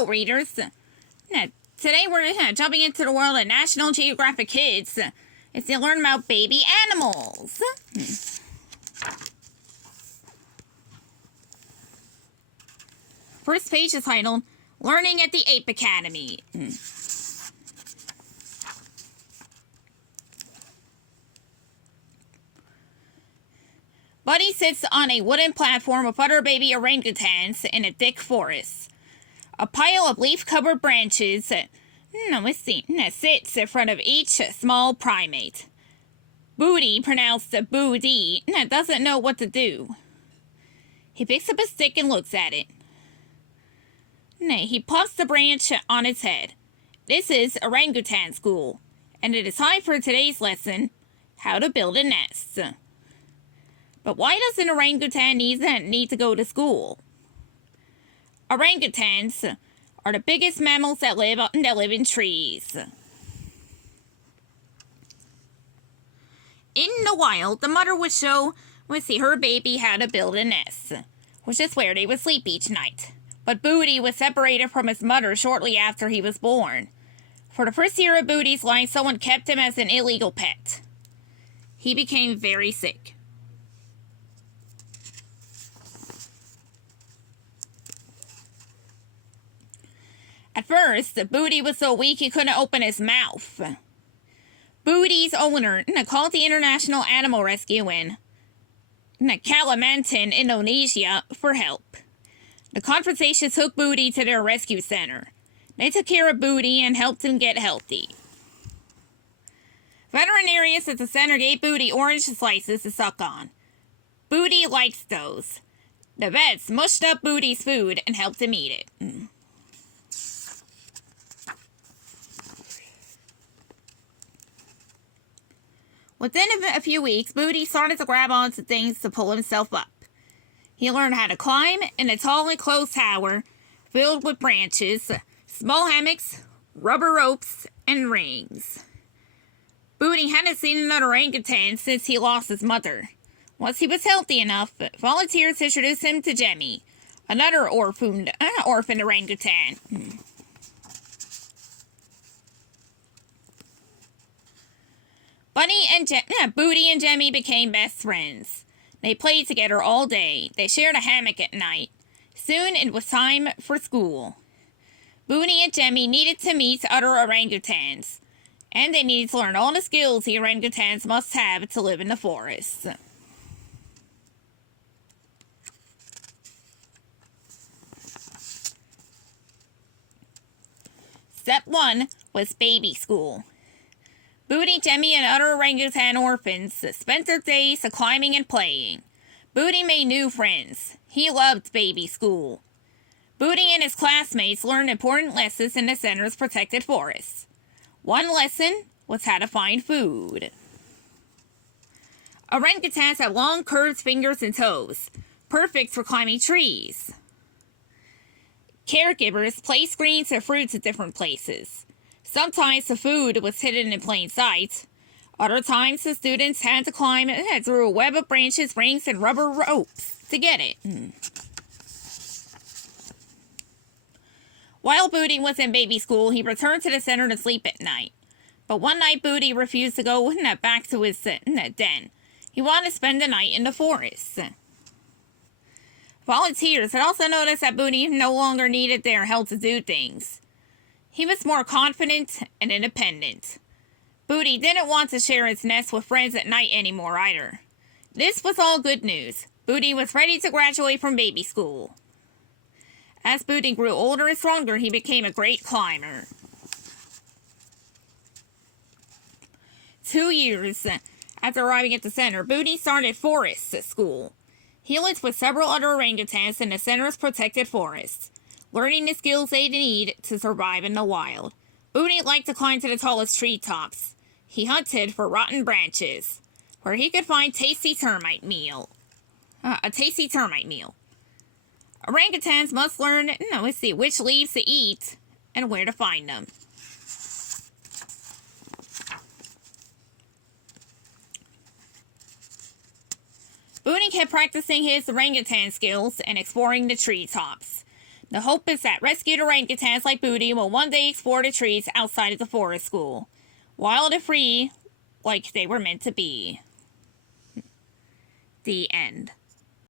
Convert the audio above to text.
Hello, readers. Today we're jumping into the world of National Geographic Kids as they learn about baby animals. First page is titled, Learning at the Ape Academy. Buddy sits on a wooden platform with other baby orangutans in a thick forest. A pile of leaf-covered branches sits in front of each small primate. Budi, pronounced budi, doesn't know what to do. He picks up a stick and looks at it. He puffs the branch on his head. This is orangutan school, and it is time for today's lesson, how to build a nest. But why does an orangutan need to go to school? Orangutans are the biggest mammals that live in trees. In the wild, the mother would see her baby how to build a nest, which is where they would sleep each night. But Budi was separated from his mother shortly after he was born. For the first year of Budi's life, someone kept him as an illegal pet. He became very sick. At first, Budi was so weak he couldn't open his mouth. Budi's owner called the International Animal Rescue in Kalimantan, Indonesia, for help. The conversation took Budi to their rescue center. They took care of Budi and helped him get healthy. Veterinarians at the center gave Budi orange slices to suck on. Budi likes those. The vets mushed up Budi's food and helped him eat it. Within a few weeks, Budi started to grab onto things to pull himself up. He learned how to climb in a tall enclosed tower filled with branches, small hammocks, rubber ropes, and rings. Budi hadn't seen another orangutan since he lost his mother. Once he was healthy enough, volunteers introduced him to Jemmy, another orphan orangutan. Budi and Jemmy became best friends. They played together all day. They shared a hammock at night. Soon it was time for school. Budi and Jemmy needed to meet other orangutans, and they needed to learn all the skills the orangutans must have to live in the forest. Step 1 was baby school. Budi, Jemmy, and other orangutan orphans spent their days climbing and playing. Budi made new friends. He loved baby school. Budi and his classmates learned important lessons in the center's protected forests. One lesson was how to find food. Orangutans have long, curved fingers and toes, perfect for climbing trees. Caregivers placed screens of fruits at different places. Sometimes the food was hidden in plain sight. Other times the students had to climb through a web of branches, rings, and rubber ropes to get it. While Budi was in baby school, he returned to the center to sleep at night. But one night Budi refused to go back to his den. He wanted to spend the night in the forest. Volunteers had also noticed that Budi no longer needed their help to do things. He was more confident and independent. Budi didn't want to share his nest with friends at night anymore either. This was all good news. Budi was ready to graduate from baby school. As Budi grew older and stronger, he became a great climber. 2 years after arriving at the center, Budi started forest school. He lived with several other orangutans in the center's protected forests, learning the skills they need to survive in the wild. Budi liked to climb to the tallest treetops. He hunted for rotten branches, where he could find a tasty termite meal. Orangutans must learn, which leaves to eat and where to find them. Budi kept practicing his orangutan skills and exploring the treetops. The hope is that rescued orangutans like Budi will one day explore the trees outside of the forest school, wild and free like they were meant to be. The end.